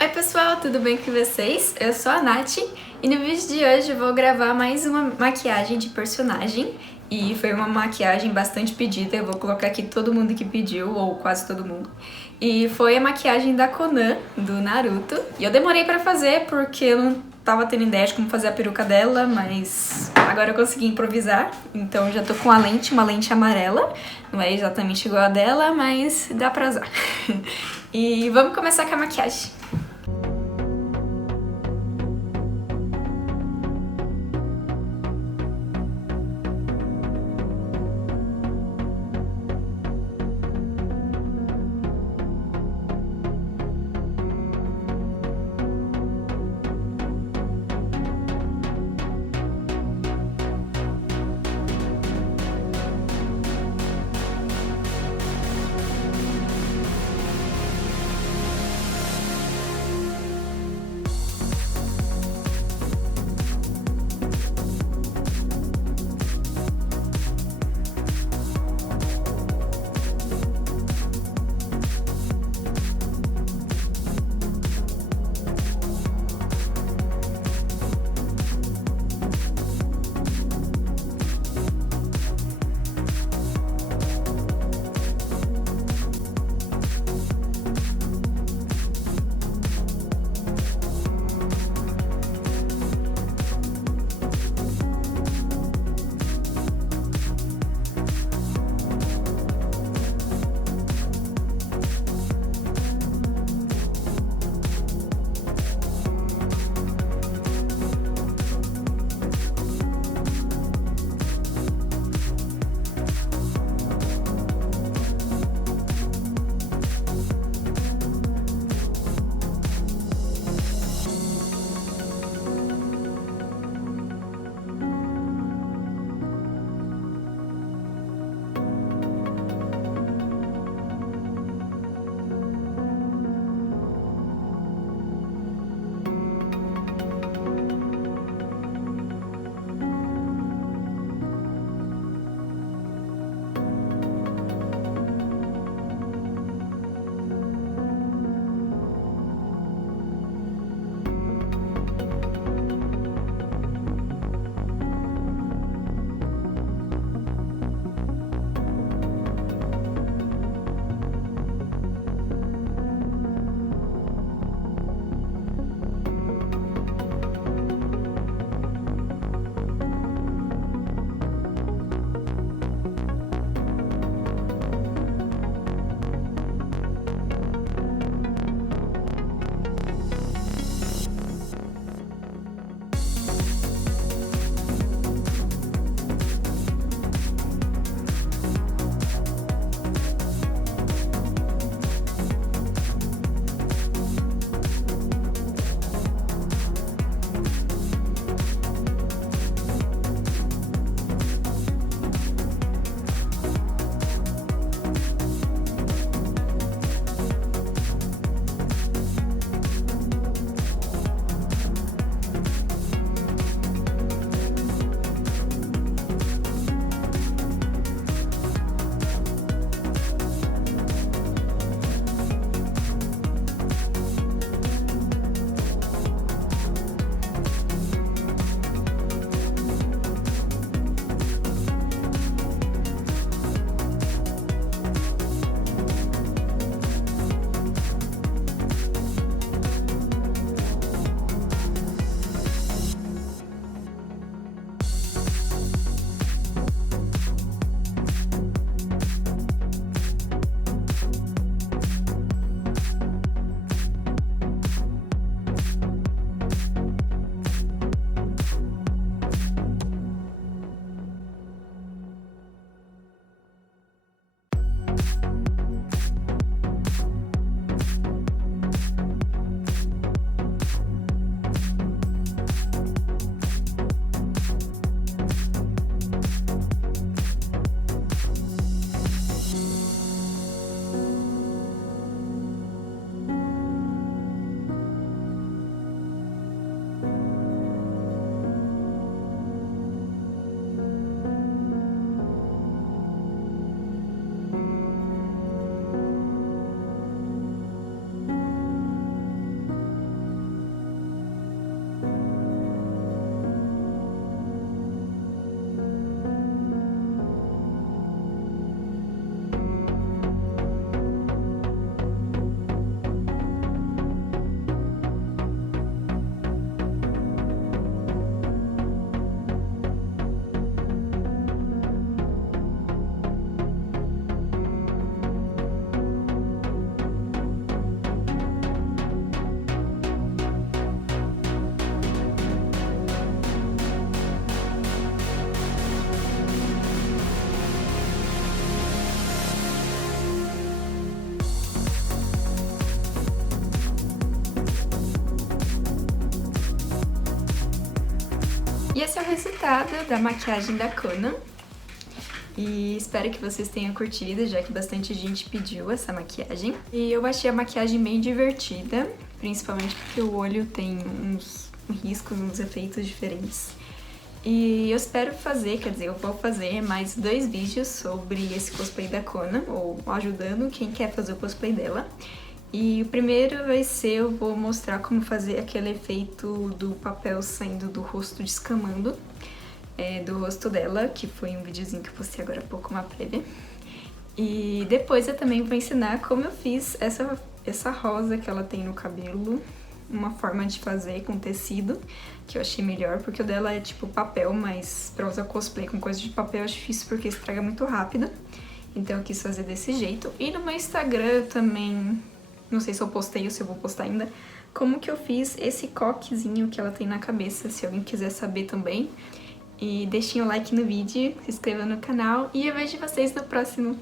Oi pessoal, tudo bem com vocês? Eu sou a Nath e no vídeo de hoje eu vou gravar mais uma maquiagem de personagem e foi uma maquiagem bastante pedida, eu vou colocar aqui todo mundo que pediu, ou quase todo mundo. E foi a maquiagem da Konan, do Naruto, e eu demorei pra fazer porque eu não tava tendo ideia de como fazer a peruca dela, mas agora eu consegui improvisar, então eu já tô com uma lente amarela, não é exatamente igual a dela, mas dá pra usar. E vamos começar com a maquiagem. E esse é o resultado da maquiagem da Konan. E espero que vocês tenham curtido, já que bastante gente pediu essa maquiagem. E eu achei a maquiagem bem divertida, principalmente porque o olho tem uns riscos, uns efeitos diferentes. E eu espero fazer, quer dizer, eu vou fazer mais 2 vídeos sobre esse cosplay da Konan, ou ajudando quem quer fazer o cosplay dela. E o primeiro vai ser, eu vou mostrar como fazer aquele efeito do papel saindo do rosto descamando. Do rosto dela, que foi um videozinho que eu postei agora há pouco, uma prévia. E depois eu também vou ensinar como eu fiz essa rosa que ela tem no cabelo, uma forma de fazer com tecido, que eu achei melhor, porque o dela é tipo papel, mas pra usar cosplay com coisa de papel é difícil porque estraga muito rápido. Então eu quis fazer desse jeito. E no meu Instagram eu também, não sei se eu postei ou se eu vou postar ainda, como que eu fiz esse coquezinho que ela tem na cabeça, se alguém quiser saber também. E deixem o like no vídeo, se inscreva no canal e eu vejo vocês no próximo.